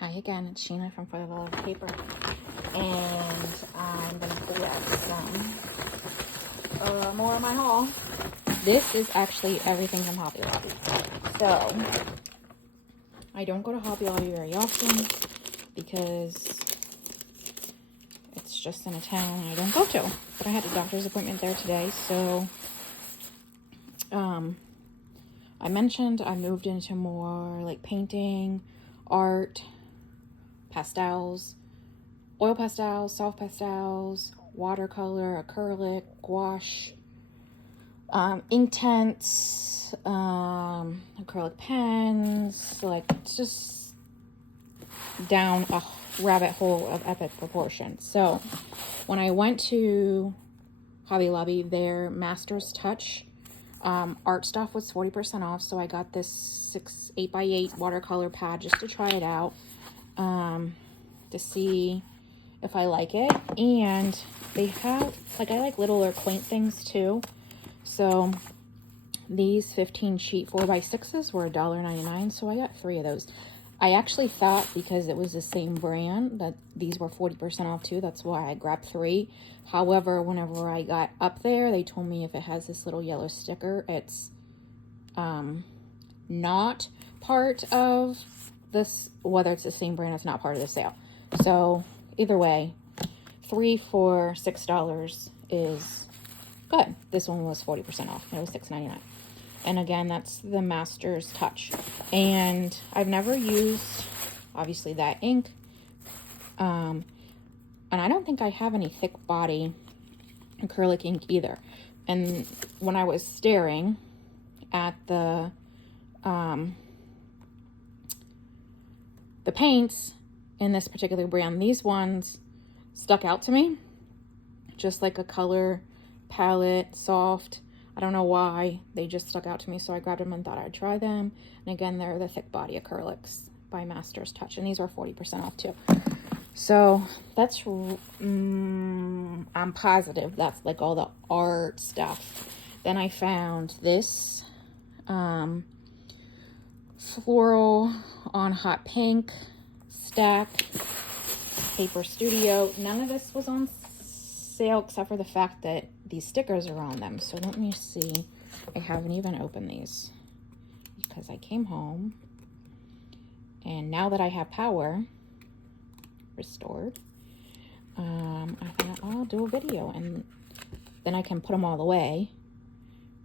Hi again, it's Sheena from For the Love of Paper, and I'm going to pull out some more of my haul. This is actually everything from Hobby Lobby. So, I don't go to Hobby Lobby very often because it's just in a town I don't go to. But I had a doctor's appointment there today, so I mentioned I moved into more like painting, art, pastels, oil pastels, soft pastels, watercolor, acrylic, gouache, Inktense, acrylic pens, like it's just down a rabbit hole of epic proportions. So when I went to Hobby Lobby, their Master's Touch art stuff was 40% off, so I got this 8x8 watercolor pad just to try it out, to see if I like it. And they have, like, I like little or quaint things too. So these 15 sheet 4x6s were $1.99, so I got 3 of those. I actually thought, because it was the same brand, that these were 40% off too. That's why I grabbed 3. However, whenever I got up there, they told me if it has this little yellow sticker, it's not part of this, whether it's the same brand, it's not part of the sale. So either way, 3 for $6 is good. This one was 40% off. It was $6.99. And again, that's the Master's Touch. And I've never used, obviously, that ink. And I don't think I have any thick body acrylic ink either. And when I was staring at the paints in this particular brand, these ones stuck out to me. Just like a color palette, soft. I don't know why, they just stuck out to me, so I grabbed them and thought I'd try them. And again, they're the thick body acrylics by Master's Touch, and these were 40% off too. So that's, I'm positive that's like all the art stuff. Then I found this floral on hot pink stack paper studio. None of this was on sale except for the fact that these stickers are on them. So let me see. I haven't even opened these because I came home, and now that I have power restored, I thought I'll do a video, and then I can put them all away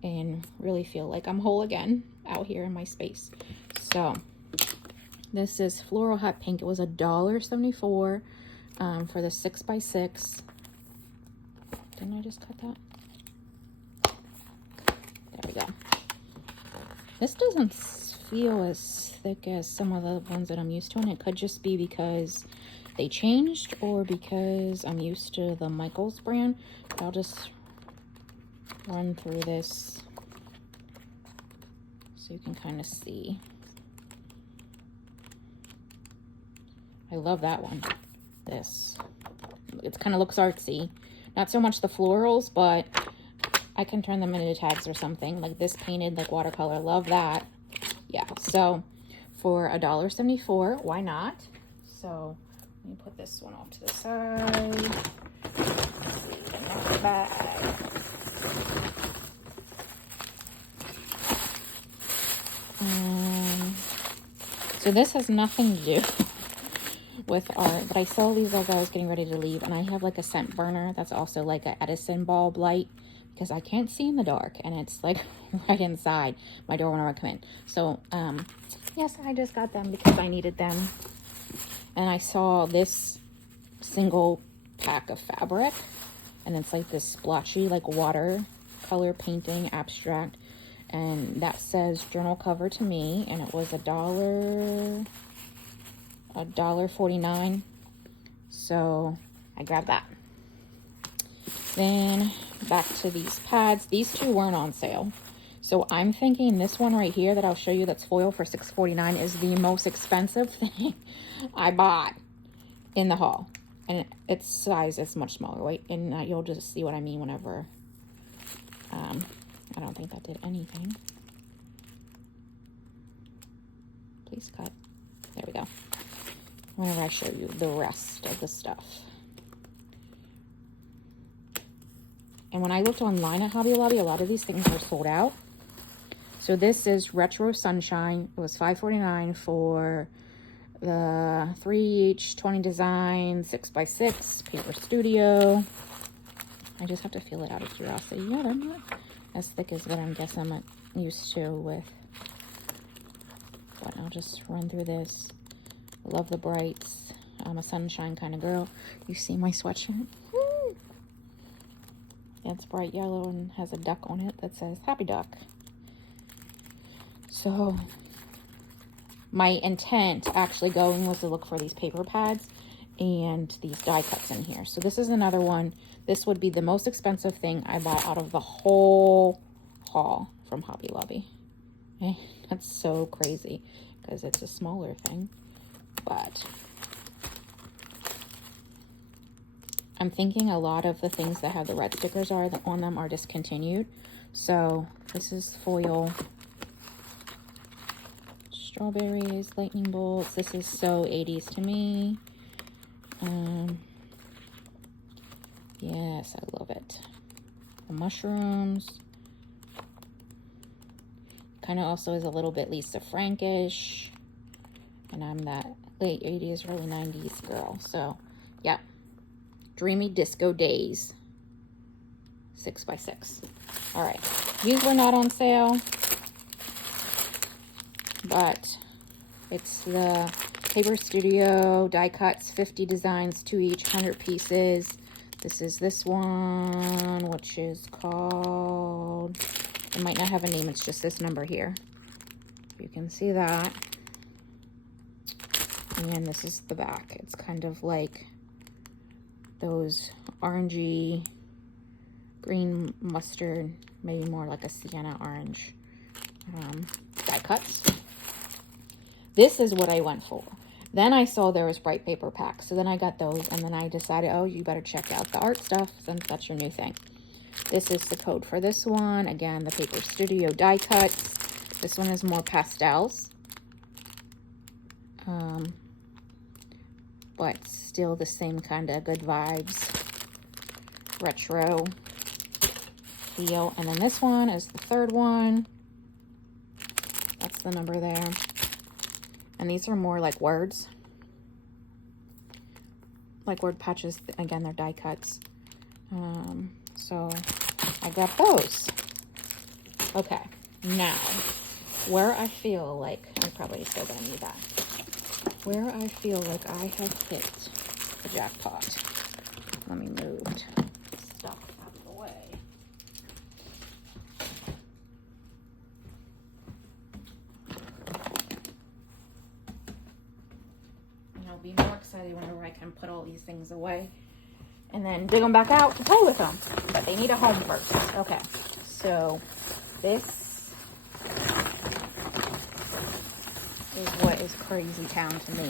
and really feel like I'm whole again out here in my space. So this is floral hot pink. It was $1.74 for the 6x6. Didn't I just cut that? There we go. This doesn't feel as thick as some of the ones that I'm used to, and it could just be because they changed or because I'm used to the Michaels brand. I'll just run through this so you can kind of see. I love that one. This. It kind of looks artsy. Not so much the florals, but I can turn them into tags or something. Like this painted like watercolor. Love that. Yeah, so for $1.74, why not? So let me put this one off to the side. Let's see, the next bag. So this has nothing to do with art, but I saw these as I was getting ready to leave, and I have like a scent burner that's also like an Edison bulb light because I can't see in the dark, and it's like right inside my door whenever I come in. So yes, I just got them because I needed them, and I saw this single pack of fabric, and it's like this splotchy like watercolor painting abstract, and that says journal cover to me, and it was $1.49, so I grabbed that. Then back to these pads. These 2 weren't on sale, so I'm thinking this one right here that I'll show you that's foil for $6.49 is the most expensive thing I bought in the haul, and its size is much smaller. Wait, and you'll just see what I mean whenever. I don't think that did anything. Please cut. There we go. whenever I show you the rest of the stuff. And when I looked online at Hobby Lobby, a lot of these things were sold out. So this is Retro Sunshine. It was $5.49 for the 3 each, 20 design, 6x6, Paper Studio. I just have to feel it out of curiosity. Yeah, they're not as thick as what I'm guessing I'm used to with. But I'll just run through this. Love the brights. I'm a sunshine kind of girl. You see my sweatshirt? Woo! It's bright yellow and has a duck on it that says Happy Duck. So my intent actually going was to look for these paper pads and these die cuts in here. So this is another one. This would be the most expensive thing I bought out of the whole haul from Hobby Lobby. That's so crazy because it's a smaller thing, but I'm thinking a lot of the things that have the red stickers on them are discontinued. So this is foil. Strawberries, lightning bolts. This is so 80s to me. Yes, I love it. The mushrooms. Kind of also is a little bit Lisa Frankish. And I'm that late 80s, early 90s girl. So, yeah. Dreamy Disco Days. 6x6. All right. These were not on sale. But it's the Paper Studio die cuts, 50 designs, 2 each, 100 pieces. This is this one, which is called, it might not have a name, it's just this number here. You can see that. And then this is the back. It's kind of like those orangey, green mustard, maybe more like a sienna orange die cuts. This is what I went for. Then I saw there was bright paper packs. So then I got those. And then I decided, oh, you better check out the art stuff since that's your new thing. This is the code for this one. Again, the Paper Studio die cuts. This one is more pastels. But still the same kind of good vibes. Retro feel. And then this one is the third one. That's the number there. And these are more like words. Like word patches. Again, they're die cuts. So I got those. Okay. Now, where I feel like, I'm probably still going to need that. Where I feel like I have hit the jackpot. Let me move stuff out of the way. Be more excited whenever I can put all these things away and then dig them back out to play with them. But they need a home first. Okay, so this is what is crazy town to me.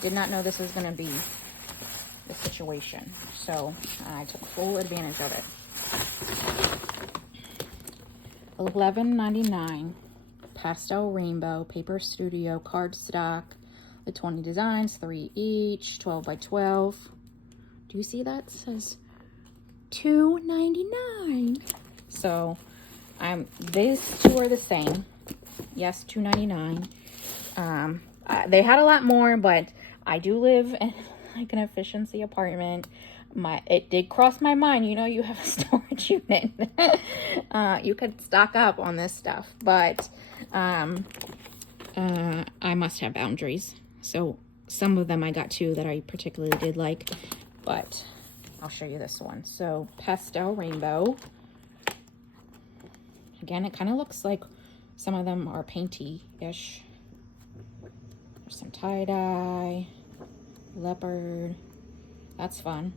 Did not know this was going to be the situation, so I took full advantage of it. $11.99. Pastel Rainbow Paper Studio cardstock, the 20 designs, 3 each, 12 by 12. Do you see that? It says $2.99. So these two are the same. Yes, $2.99. They had a lot more, but I do live in like an efficiency apartment. It did cross my mind, you know, you have a storage unit. You could stock up on this stuff, but I must have boundaries. So some of them I got too that I particularly did like, but I'll show you this one. So Pastel Rainbow. Again, it kind of looks like some of them are painty-ish. There's some tie-dye, leopard. That's fun.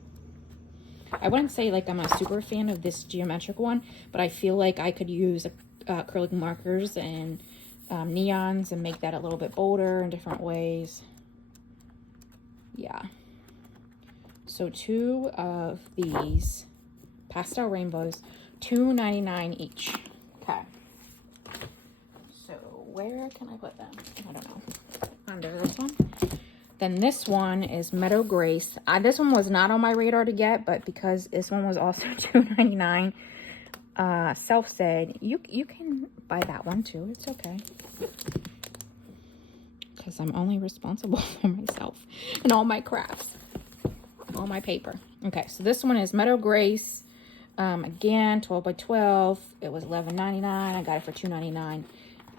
I wouldn't say like I'm a super fan of this geometric one, but I feel like I could use acrylic markers and neons and make that a little bit bolder in different ways. Yeah. So 2 of these pastel rainbows, $2.99 each. Okay. So where can I put them? I don't know. Under Then this one is Meadow Grace. This one was not on my radar to get, but because this one was also $2.99, Self said, you can buy that one too. It's okay. Because I'm only responsible for myself and all my crafts. All my paper. Okay, so this one is Meadow Grace. Again, 12 by 12. It was $11.99. I got it for $2.99.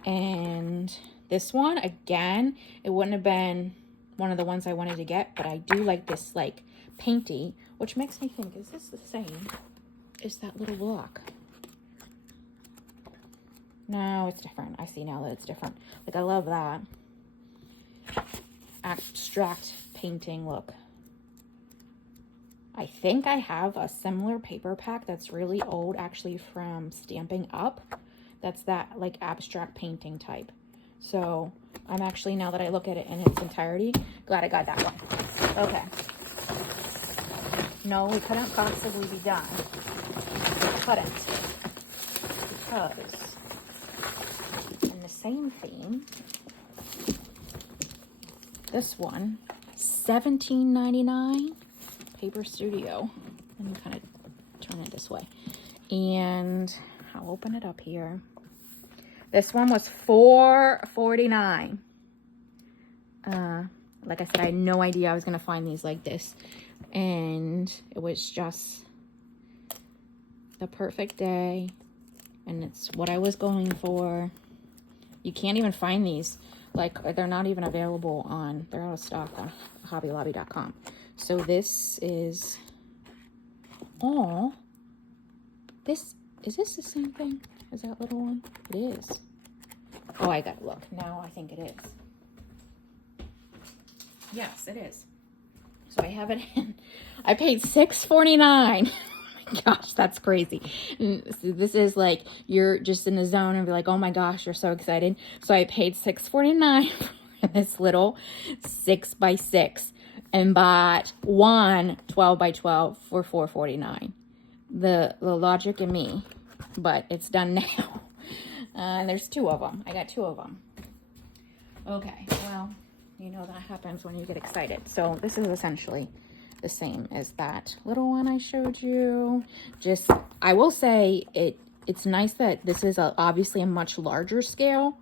And this one, again, it wouldn't have been one of the ones I wanted to get, but I do like this, like, painty, which makes me think, is this the same as that little block? No, it's different. I see now that it's different. Like, I love that abstract painting look. I think I have a similar paper pack that's really old, actually, from Stampin' Up. That's that, like, abstract painting type. So I'm actually, now that I look at it in its entirety, glad I got that one. Okay. No, we couldn't possibly be done. We couldn't. Because in the same theme, this one, $17.99. Paper Studio. Let me kind of turn it this way. And I'll open it up here. This one was $4.49. Like I said, I had no idea I was going to find these like this. And it was just the perfect day. And it's what I was going for. You can't even find these. Like, they're not even available on, they're out of stock on HobbyLobby.com. So this is, oh, is this the same thing as that little one? It is. Oh, I gotta look. Now I think it is. Yes, it is. So I have it in. I paid $6.49. Oh my gosh, that's crazy. And so this is like, you're just in the zone and be like, oh my gosh, you're so excited. So I paid $6.49 for this little 6x6 and bought one 12 by 12 for $4.49. The logic in me, but it's done now. And there's two of them. I got two of them. Okay, well, you know that happens when you get excited. So this is essentially the same as that little one I showed you. Just, I will say it's nice that this is obviously a much larger scale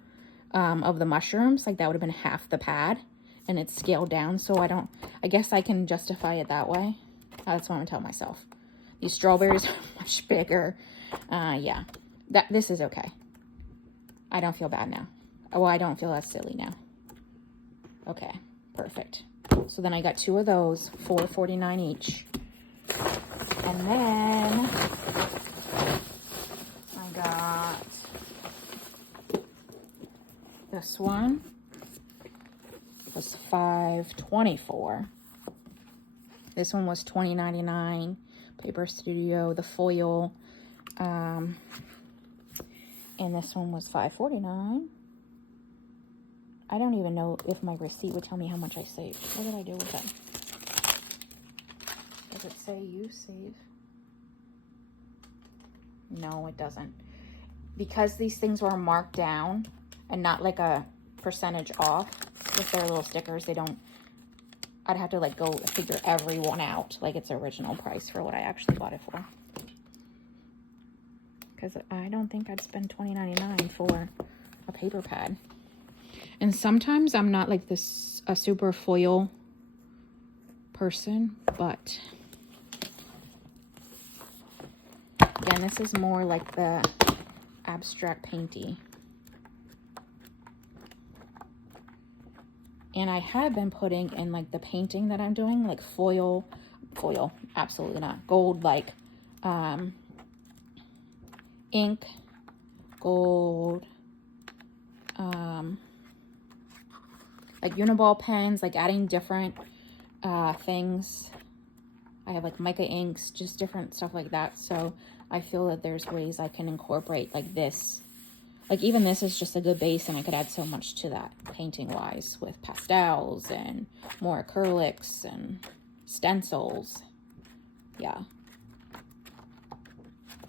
of the mushrooms. Like, that would have been half the pad, and it's scaled down. So I guess I can justify it that way. That's what I'm telling myself. These strawberries are much bigger. Yeah, this is okay. I don't feel bad now. Oh, I don't feel as silly now. Okay, perfect. So then I got two of those, $4.49 each. And then I got this one. It was $5.24. This one was $20.99. Paper Studio, the foil. And this one was $5.49. I don't even know if my receipt would tell me how much I saved. What did I do with that? Does it say you save? No, it doesn't. Because these things were marked down and not like a percentage off with their little stickers, they don't, I'd have to like go figure every one out, like its original price for what I actually bought it for. Because I don't think I'd spend $20.99 for a paper pad. And sometimes I'm not like this a super foil person, but again, this is more like the abstract painty. And I have been putting in like the painting that I'm doing, like foil, absolutely not, gold, like ink, gold, like Uniball pens, like adding different things. I have like mica inks, just different stuff like that. So I feel that there's ways I can incorporate like this. Like even this is just a good base, and I could add so much to that painting wise with pastels and more acrylics and stencils. Yeah.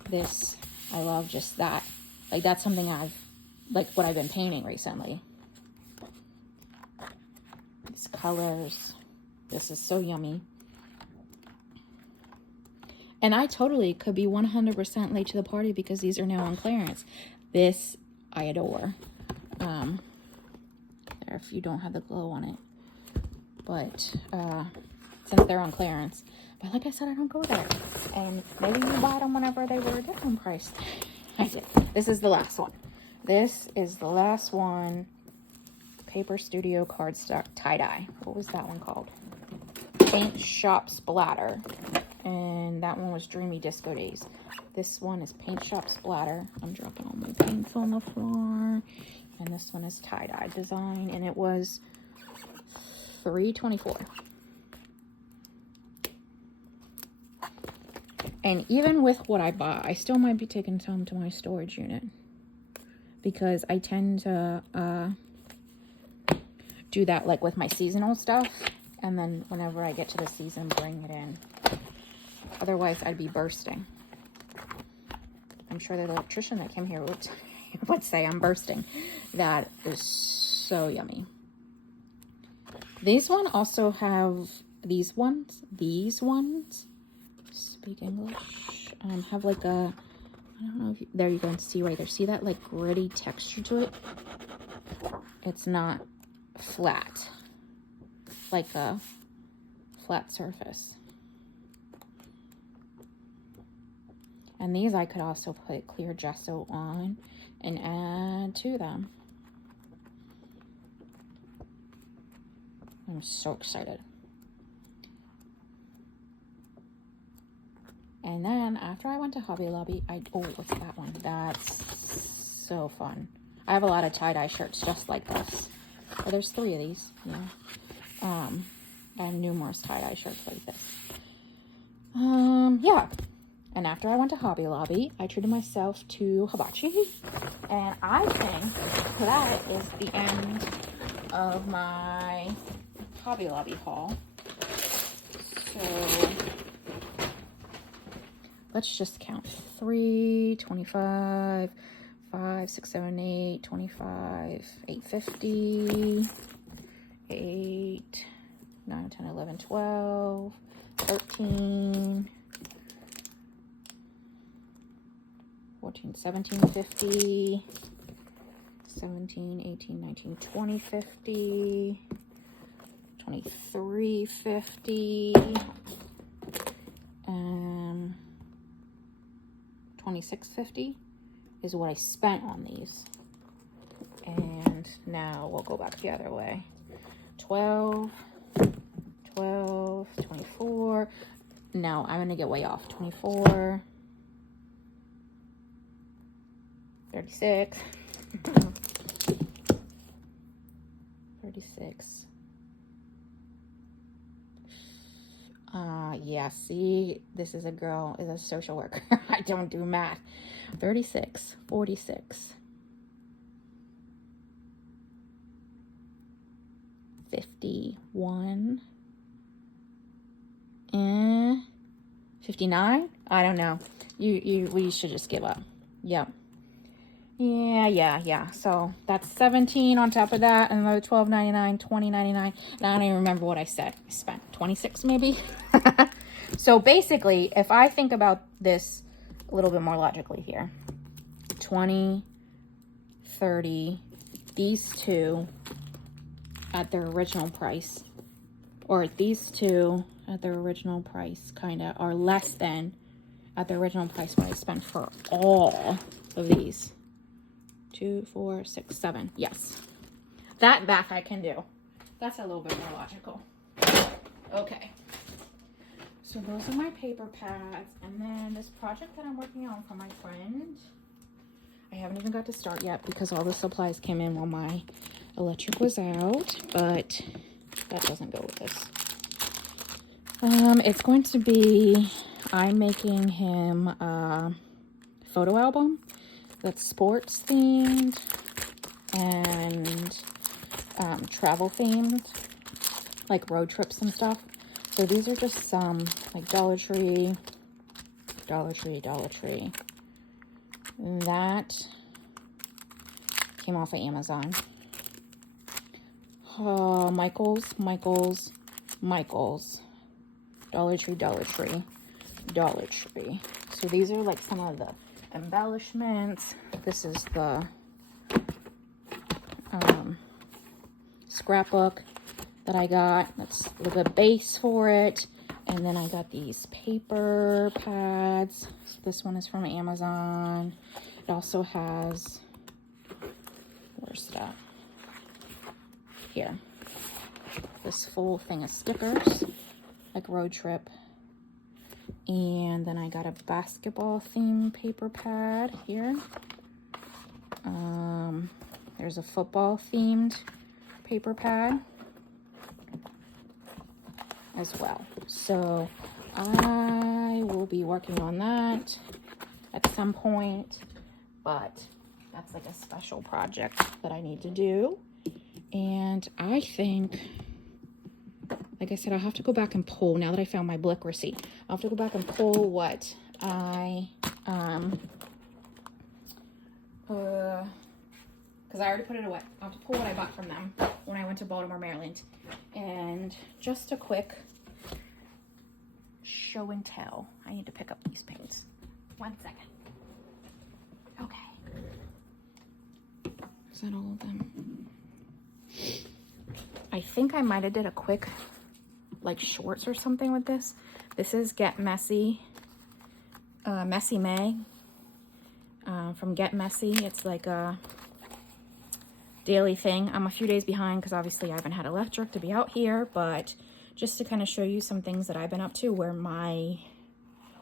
This, I love just that. Like that's something like what I've been painting recently. This colors. This is so yummy. And I totally could be 100% late to the party because these are now on clearance. This I adore. There, if you don't have the glow on it. But since they're on clearance. But like I said, I don't go there. And maybe you bought them whenever they were a different price. I did. This is the last one. This is the last one. Paper Studio Cardstock Tie-Dye. What was that one called? Paint Shop Splatter. And that one was Dreamy Disco Days. This one is Paint Shop Splatter. I'm dropping all my paints on the floor. And this one is Tie-Dye Design. And it was $3.24. And even with what I bought, I still might be taking some to my storage unit. Because I tend to do that like with my seasonal stuff. And then whenever I get to the season, bring it in. Otherwise, I'd be bursting. I'm sure the electrician that came here would say I'm bursting. That is so yummy. These one also have these ones. Speak English. Have like a, I don't know if you, there you go and see right there. See that like gritty texture to it? It's not flat, like a flat surface. And these I could also put clear gesso on and add to them. I'm so excited. And then after I went to Hobby Lobby, oh, what's that one? That's so fun. I have a lot of tie-dye shirts just like this. Oh, there's 3 of these, yeah. I have numerous tie-dye shirts like this. Yeah. And after I went to Hobby Lobby, I treated myself to hibachi. And I think that is the end of my Hobby Lobby haul. So let's just count. 3, 25, 5, 6, 7, 8, 25, 850, 8, 9, 10, 11, 12, 13, 14, 17, 50, 17, 18, 19, 20, 50, 23, 50, 26.50 is what I spent on these. And now we'll go back the other way. 12, 24. No, I'm gonna get way off. 24, 36, 36. Yeah, see, this is a girl, is a social worker. I don't do math. 36, 46, 51, and 59. I don't know. We should just give up. Yep. Yeah. So that's 17 on top of that, and another $12.99, $20.99. And I don't even remember what I said. I spent 26 maybe. So basically, if I think about this a little bit more logically here, 20, 30, these two at their original price, or these two at their original price, kind of, are less than at the original price what I spent for all of these. 2, 4, 6, 7. Yes. That math I can do. That's a little bit more logical. Okay. So those are my paper pads. And then this project that I'm working on for my friend, I haven't even got to start yet because all the supplies came in while my electric was out. But that doesn't go with this. It's going to be, I'm making him a photo album that's sports themed and travel themed, like road trips and stuff. So these are just some like Dollar Tree. That came off of Amazon. Michaels. Dollar Tree. So these are like some of the embellishments. This is the scrapbook that I got. That's the base for it. And then I got these paper pads. So this one is from Amazon. It also has, where's that? Here. This full thing of stickers, like road trip. And then I got a basketball themed paper pad here. There's a football themed paper pad as well. So I will be working on that at some point, but that's like a special project that I need to do. And I think, like I said, I'll have to go back and pull, now that I found my Blick receipt, I'll have to go back and pull what I, because I already put it away. I'll have to pull what I bought from them when I went to Baltimore, Maryland. And just a quick show and tell. I need to pick up these paints. 1 second. Okay. Is that all of them? I think I might have did a quick like shorts or something with this. This is Get Messy, Messy May, from Get Messy. It's like a daily thing. I'm a few days behind because obviously I haven't had electric to be out here, but just to kind of show you some things that I've been up to where my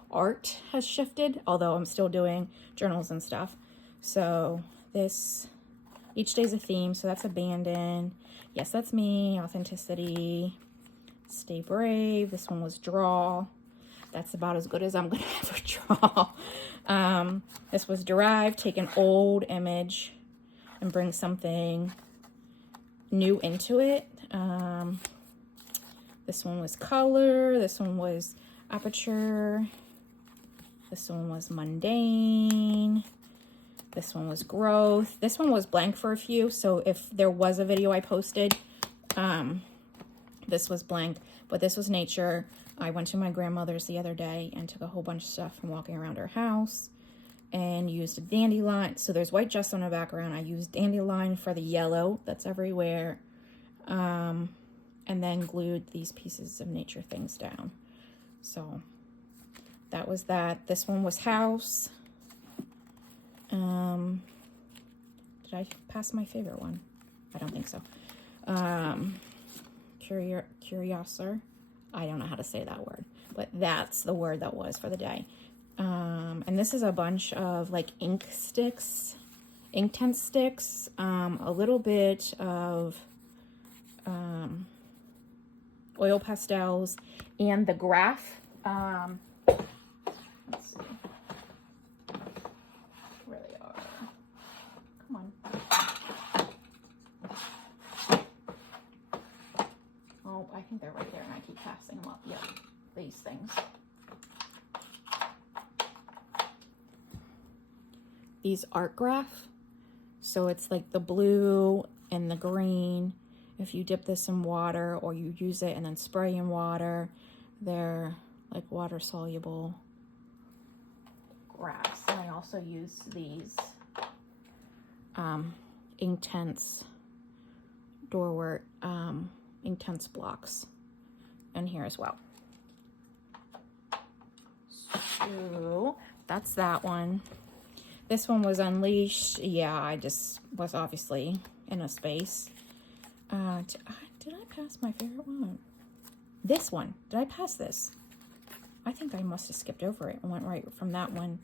art has shifted, although I'm still doing journals and stuff. So this, each day's a theme. So that's Abandon. Yes, that's me. Authenticity. Stay Brave. This one was Draw. That's about as good as I'm gonna ever draw. This was Derive. Take an old image and bring something new into it. This one was Color. This one was Aperture. This one was Mundane. This one was Growth. This one was blank for a few, so if there was a video I posted, this was blank, but this was Nature. I went to my grandmother's the other day and took a whole bunch of stuff from walking around her house and used a dandelion. So there's white just on the background. I used dandelion for the yellow that's everywhere. And then glued these pieces of nature things down. So that was that. This one was House. Did I pass my favorite one? I don't think so. Curiosor. I don't know how to say that word, but that's the word that was for the day. And this is a bunch of like ink sticks, Inktense sticks, a little bit of oil pastels, and the graph. Let's see. Where they are. Come on. Oh, I think they're right there, and I keep passing them up. Yep, these things. These art graph. So it's like the blue and the green. If you dip this in water or you use it and then spray in water, they're like water soluble graphs. And I also use these Inktense Doorwork Inktense blocks in here as well. So that's that one. This one was Unleashed. Yeah, I just was obviously in a space. Did I pass my favorite one? This one. Did I pass this? I think I must have skipped over it and went right from that one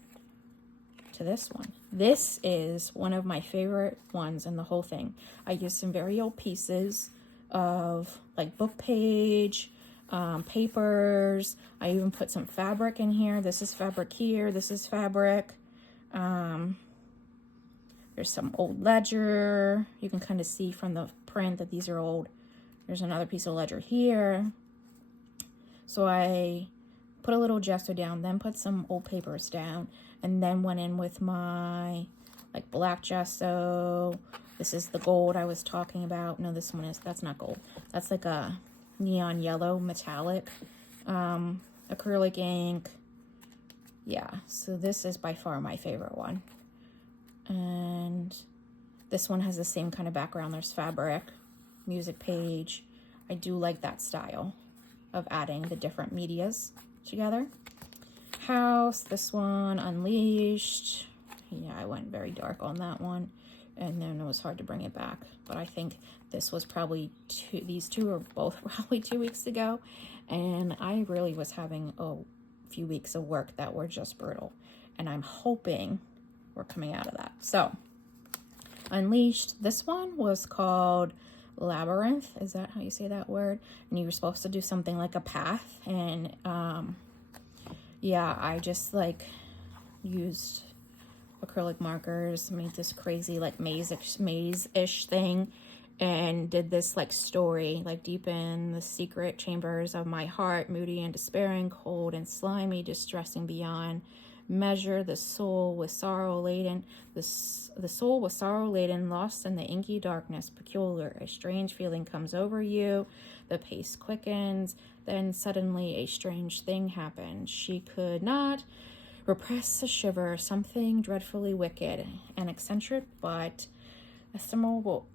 to this one. This is one of my favorite ones in the whole thing. I used some very old pieces of like book page, papers. I even put some fabric in here. This is fabric here. This is fabric. There's some old ledger. You can kind of see from the print that these are old. There's another piece of ledger here. So I put a little gesso down, then put some old papers down, and then went in with my like black gesso, This is the gold I was talking about. No, that's not gold. That's like a neon yellow metallic acrylic ink. Yeah, so this is by far my favorite one. And this one has the same kind of background. There's fabric, music page. I do like that style of adding the different medias together. House, this one, Unleashed. Yeah, I went very dark on that one, and then it was hard to bring it back. But I think this was probably these two are both probably 2 weeks ago, and I really was having a few weeks of work that were just brutal, and I'm hoping we're coming out of that. So, Unleashed, this one was called Labyrinth. Is that how you say that word? And you were supposed to do something like a path, and yeah, I just like used acrylic markers, made this crazy like maze-ish thing, and did this like story, like deep in the secret chambers of my heart, moody and despairing, cold and slimy, distressing beyond measure, the soul with sorrow laden, the soul with sorrow laden, lost in the inky darkness, peculiar, a strange feeling comes over you, the pace quickens, then suddenly a strange thing happened. She could not repress a shiver, something dreadfully wicked and eccentric, but estimable.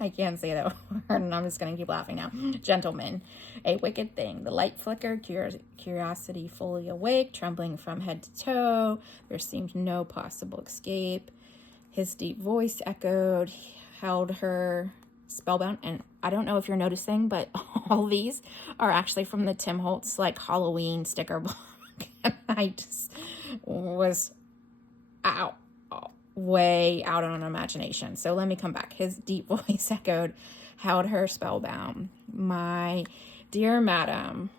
I can't say that word, and I'm just going to keep laughing now. Gentleman, a wicked thing. The light flickered, curiosity fully awake, trembling from head to toe. There seemed no possible escape. His deep voice echoed, held her spellbound. And I don't know if you're noticing, but all these are actually from the Tim Holtz like Halloween sticker book. And I just was way out on imagination. So let me come back. His deep voice echoed, held her spellbound. My dear madam,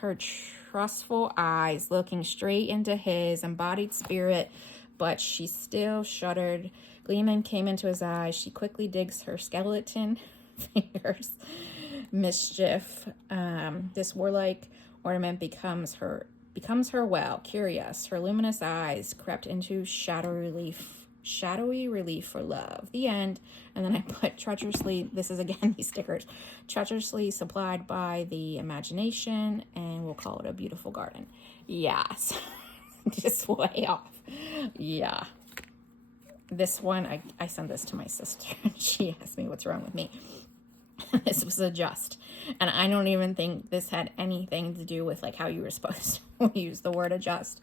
her trustful eyes looking straight into his embodied spirit, but she still shuddered. Gleeman came into his eyes. She quickly digs her skeleton fingers. Mischief. This warlike ornament becomes her well, curious. Her luminous eyes crept into shadowy relief for love. The end. And then I put treacherously, this is again these stickers, treacherously supplied by the imagination, and we'll call it a beautiful garden. Yes. Just way off. Yeah. This one, I sent this to my sister, and she asked me what's wrong with me. This was a just, and I don't even think this had anything to do with like how you were supposed to use the word adjust,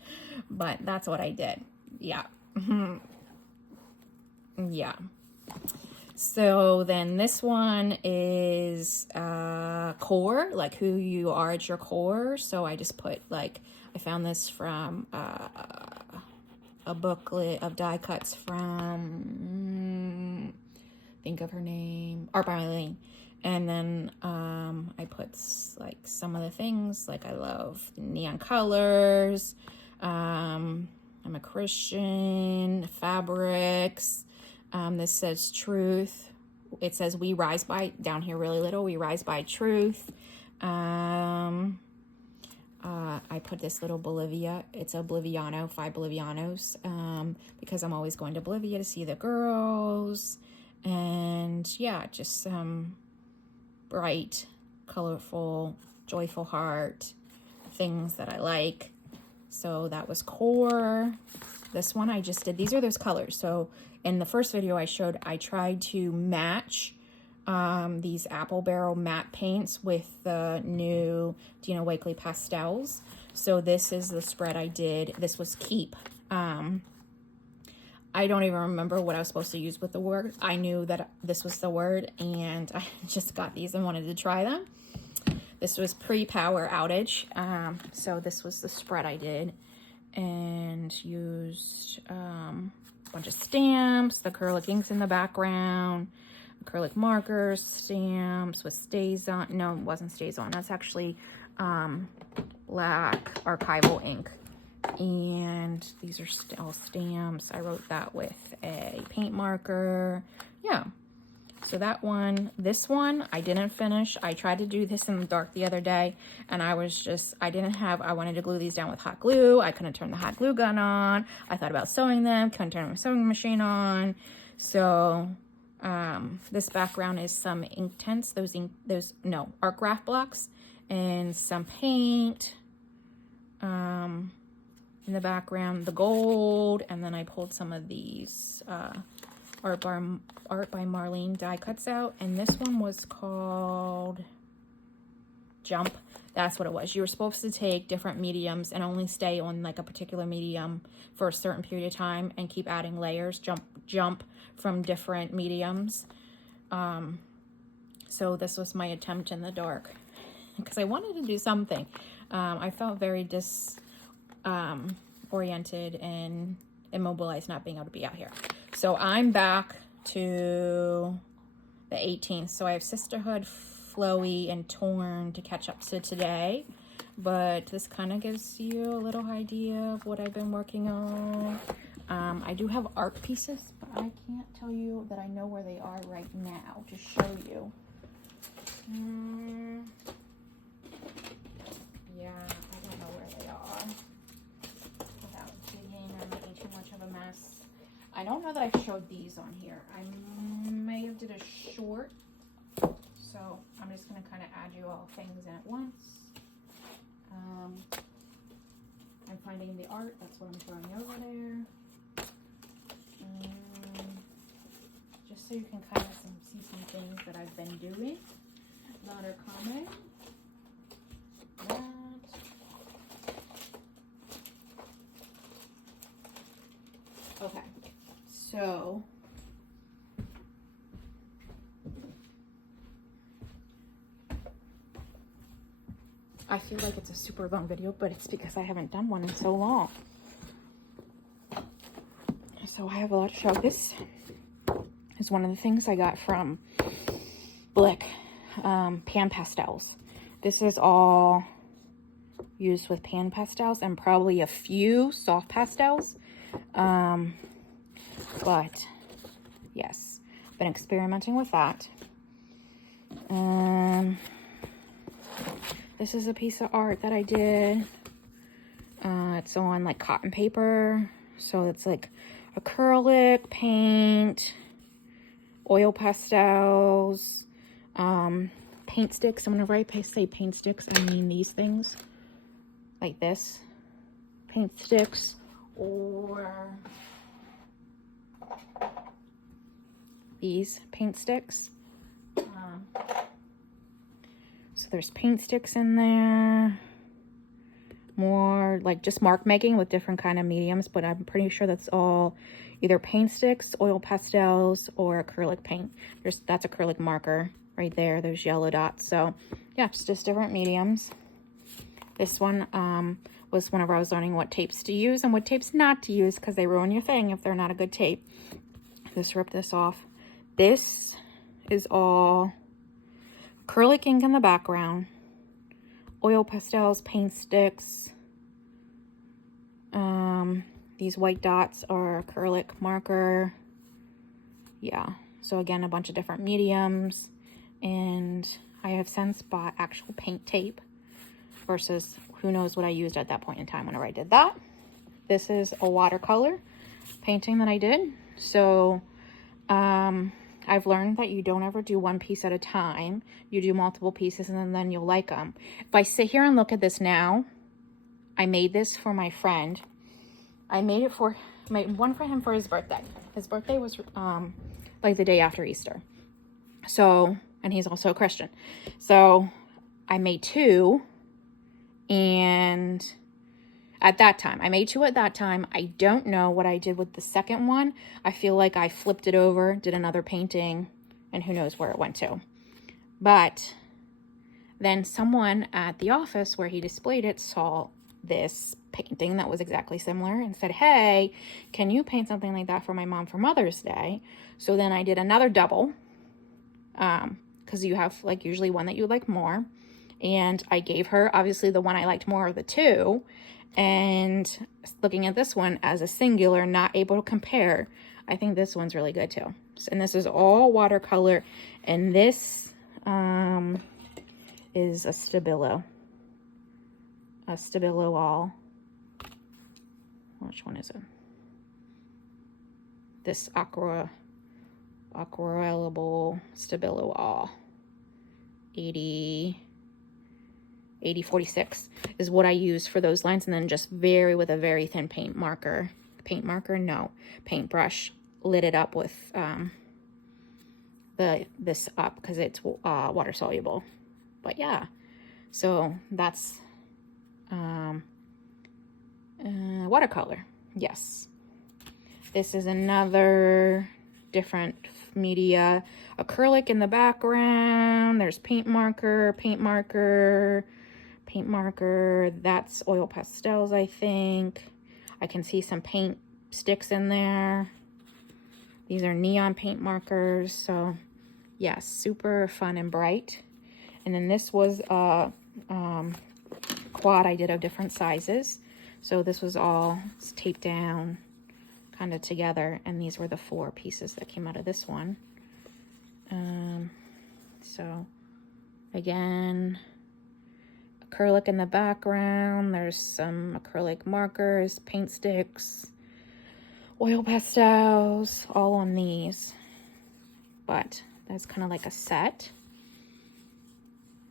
but that's what I did. Yeah. Yeah. So then this one is core, like who you are at your core. So I just put like, I found this from a booklet of die cuts from, think of her name, Art by Eileen. And then I put like some of the things, like I love neon colors, I'm a Christian, fabrics, this says truth, it says we rise by, down here really little, we rise by truth. I put this little Bolivia, it's a Boliviano, 5 Bolivianos, because I'm always going to Bolivia to see the girls. And yeah, just some bright, colorful, joyful heart, things that I like. So that was core. This one I just did, these are those colors. So in the first video I showed, I tried to match these Apple Barrel matte paints with the new Dina Wakley pastels. So this is the spread I did. This was Keep. I don't even remember what I was supposed to use with the word. I knew that this was the word, and I just got these and wanted to try them. This was pre-power outage. So this was the spread I did, and used a bunch of stamps, the acrylic inks in the background, acrylic markers, stamps with StazOn. No, it wasn't StazOn. That's actually black archival ink. And these are still stamps. I wrote that with a paint marker. Yeah. So that one, this one, I didn't finish. I tried to do this in the dark the other day, and I wanted to glue these down with hot glue. I couldn't turn the hot glue gun on. I thought about sewing them, couldn't turn my sewing machine on. So this background is some Inktense, art graph blocks, and some paint in the background, the gold, and then I pulled some of these Art by Marlene die cuts out, and this one was called Jump. That's what it was. You were supposed to take different mediums and only stay on like a particular medium for a certain period of time and keep adding layers, jump from different mediums. So this was my attempt in the dark because I wanted to do something. I felt very disoriented and immobilized not being able to be out here. So I'm back to the 18th. So I have Sisterhood, Flowy, and Torn to catch up to today. But this kind of gives you a little idea of what I've been working on. I do have art pieces, but I can't tell you that I know where they are right now to show you. Yeah, I don't know where they are. Without digging or making too much of a mess. I don't know that I showed these on here. I may have did a short. So I'm just going to kind of add you all things in at once. I'm finding the art. That's what I'm throwing over there. Just so you can kind of see some things that I've been doing that are common. Okay, so I feel like it's a super long video, but it's because I haven't done one in so long. So I have a lot to show. This is one of the things I got from Blick, pan pastels. This is all used with pan pastels and probably a few soft pastels. But yes, been experimenting with that. This is a piece of art that I did. It's on like cotton paper. So it's like acrylic, paint, oil pastels, paint sticks. And whenever I say paint sticks, I mean these things. Like this. Paint sticks. Or these paint sticks. So there's paint sticks in there. More like just mark making with different kind of mediums, but I'm pretty sure that's all either paint sticks, oil pastels, or acrylic paint. That's acrylic marker right there. There's yellow dots. So yeah, it's just different mediums. This one was whenever I was learning what tapes to use and what tapes not to use because they ruin your thing if they're not a good tape. Just rip this off. This is all acrylic ink in the background, oil pastels, paint sticks. These white dots are acrylic marker. Yeah, so again, a bunch of different mediums. And I have since bought actual paint tape versus who knows what I used at that point in time whenever I did that. This is a watercolor painting that I did. So I've learned that you don't ever do one piece at a time. You do multiple pieces and then you'll like them. If I sit here and look at this now, I made this for my friend. I made it for one for him for his birthday. His birthday was like the day after Easter. So, and he's also a Christian. So I made two, and at that time, I made two at that time. I don't know what I did with the second one. I feel like I flipped it over, did another painting, and who knows where it went to. But then someone at the office where he displayed it saw this painting that was exactly similar and said, hey, can you paint something like that for my mom for Mother's Day? So then I did another double, because you have like usually one that you like more. And I gave her obviously the one I liked more of the two. And looking at this one as a singular, not able to compare, I think this one's really good too. And this is all watercolor. And this is a Stabilo. A Stabilo all. Which one is it? This aquarellable Stabilo all. 8046 is what I use for those lines, and then just with a very thin paintbrush, lit it up with this up because it's water soluble. But yeah, so that's watercolor. Yes, this is another different media. Acrylic in the background. There's paint marker. That's oil pastels, I think. I can see some paint sticks in there. These are neon paint markers. So yes, super fun and bright. And then this was a quad I did of different sizes. So this was all taped down kind of together, and these were the 4 pieces that came out of this one. So again, acrylic in the background. There's some acrylic markers, paint sticks, oil pastels, all on these. But that's kind of like a set.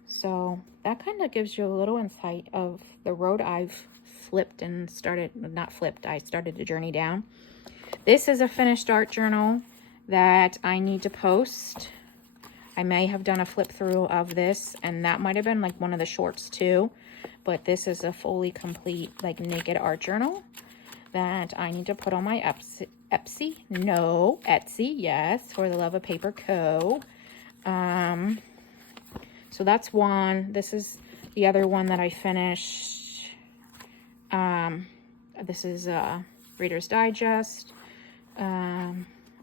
So that kind of gives you a little insight of the road I've flipped and I started the journey down. This is a finished art journal that I need to post. I may have done a flip through of this, and that might have been like one of the shorts too. But this is a fully complete, like, naked art journal that I need to put on my Etsy. Yes, for the Love of Paper Co. So that's one. This is the other one that I finished. This is Reader's Digest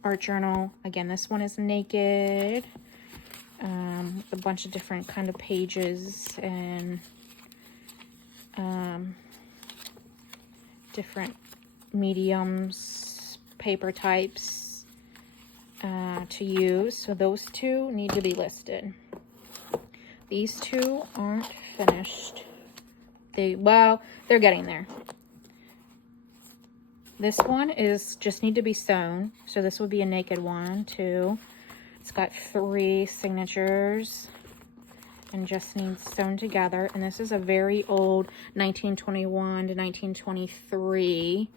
art journal. Again, this one is naked. A bunch of different kind of pages and different mediums, paper types to use. So those 2 need to be listed. These 2 aren't finished. They're getting there. This one is just need to be sewn. So this would be a naked one too. It's got 3 signatures and just needs sewn together. And this is a very old 1921 to 1923.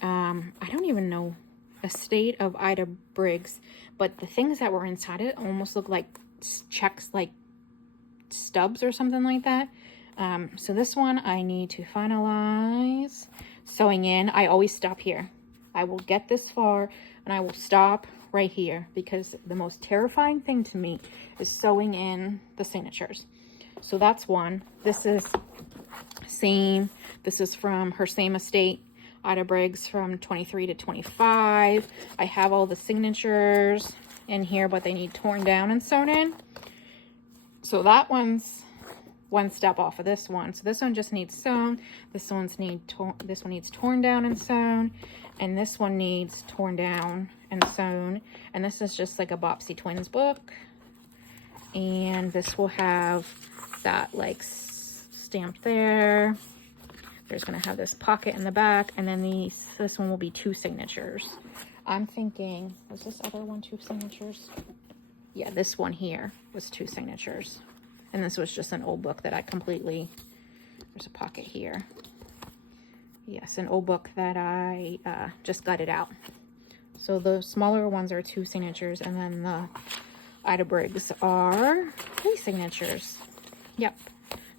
I don't even know, estate of Ida Briggs, but the things that were inside it almost look like checks, like stubs or something like that. So this one I need to finalize sewing in. I always stop here. I will get this far and I will stop right here, because the most terrifying thing to me is sewing in the signatures. So that's one. This is same. This is from her same estate, Ida Briggs, from 23 to 25. I have all the signatures in here, but they need torn down and sewn in. So that one's one step off of this one. So this one just needs sewn. This one needs torn down and sewn, and this one needs torn down and sewn. And this is just like a Bopsy Twins book, and this will have that like stamped there. There's gonna have this pocket in the back, and then this one will be 2 signatures. I'm thinking, was this other one 2 signatures? Yeah, this one here was 2 signatures. And this was just an old book that I completely, there's a pocket here. Yes, an old book that I just gutted out. So the smaller ones are 2 signatures, and then the Ida Briggs are 3 signatures. Yep.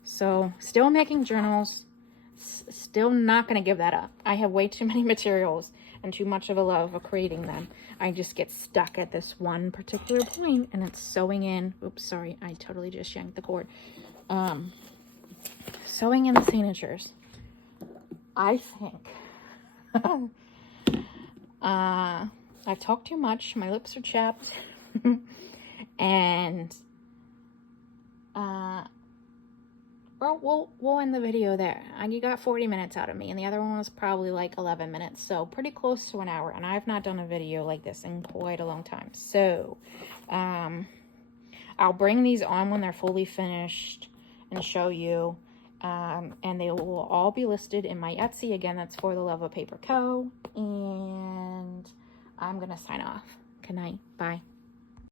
So still making journals, still not going to give that up. I have way too many materials and too much of a love of creating them. I just get stuck at this one particular point, and it's sewing in. Oops, sorry, I totally just yanked the cord. Sewing in the signatures. I think I've talked too much. My lips are chapped, and Or we'll end the video there. You got 40 minutes out of me, and the other one was probably like 11 minutes, so pretty close to an hour. And I've not done a video like this in quite a long time. So, I'll bring these on when they're fully finished and show you. And they will all be listed in my Etsy. Again, that's For the Love of Paper Co. And I'm gonna sign off. Good night. Bye.